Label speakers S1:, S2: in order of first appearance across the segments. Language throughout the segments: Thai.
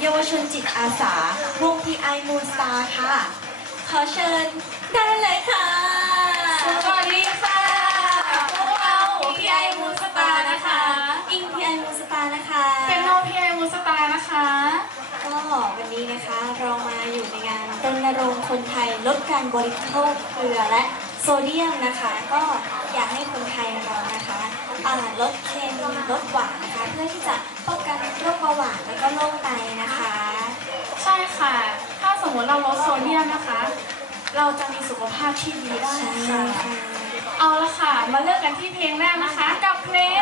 S1: เยาวชนจิตอาสาวงทีไอมูนสตาร์ค่ะ ขอเชิญได้เลยค่ะ
S2: สวัสดีค่ะ พวกเราพี่ไอมูสตาร์นะคะ
S1: อิงทีไอมูนสตาร์นะคะ
S2: เป็นโนพี่ไอมูสตาร์นะคะ
S1: ก็วันนี้นะคะเรามาอยู่ในงานรณรงค์คนไทยลดการบริโภคเกลือและโซเดียมนะคะ ก็อยากให้คนไทยเรานะคะอ่าลดเค็มลดหวานนะคะ เพื่อที่จะป้องกันโรคเบาหวานแล้วก็โรคไตนะคะ
S2: ใช่ค่ะ ถ้าสมมติเราลดโซเดียมนะคะ เราจะมีสุขภาพที่ดีได้
S1: ใช่
S2: ค่ะ
S1: ค่ะ
S2: เอาละค่ะ มาเริ่มกันที่เพลงแรกนะคะ กับเพลง
S1: ปริง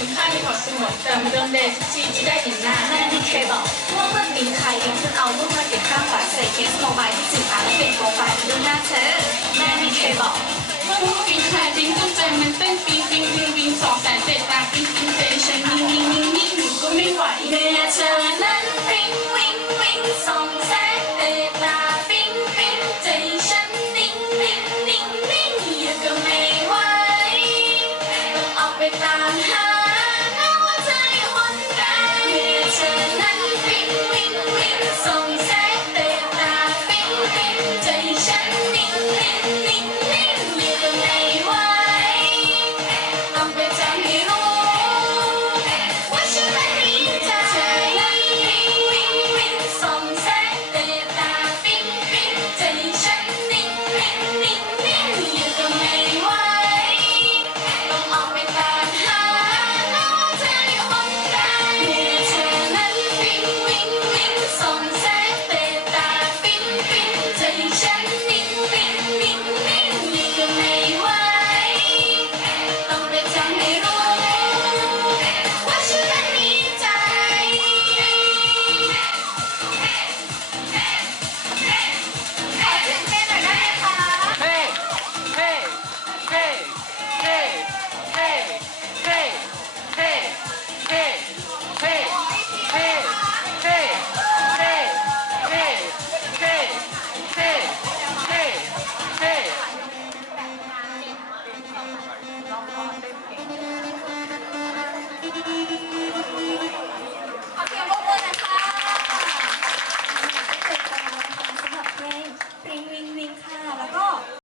S1: ให้เห็
S3: นคุ
S1: ณค่ามี
S3: ความสงบแต่มันโดนเดดทุกทีที่ได้เห็นหน้า
S1: แม่ไม่เคยบอกว่าเมื่อมีใครเองฉันเอาลูกมาเก็บข้างฝาใส่เคสโมบายที่สื่อสารและเป็นโปรไฟล์ดูหน้าเธอแม่ไม่เคยบอก
S3: เมื่อมิ้นใจมันเต้นปิงปิงปิงปิงสองแสนเพิ่งใจมันนิ่งนิ่งนิ่งนิ่งอม่ไหว
S1: เต้น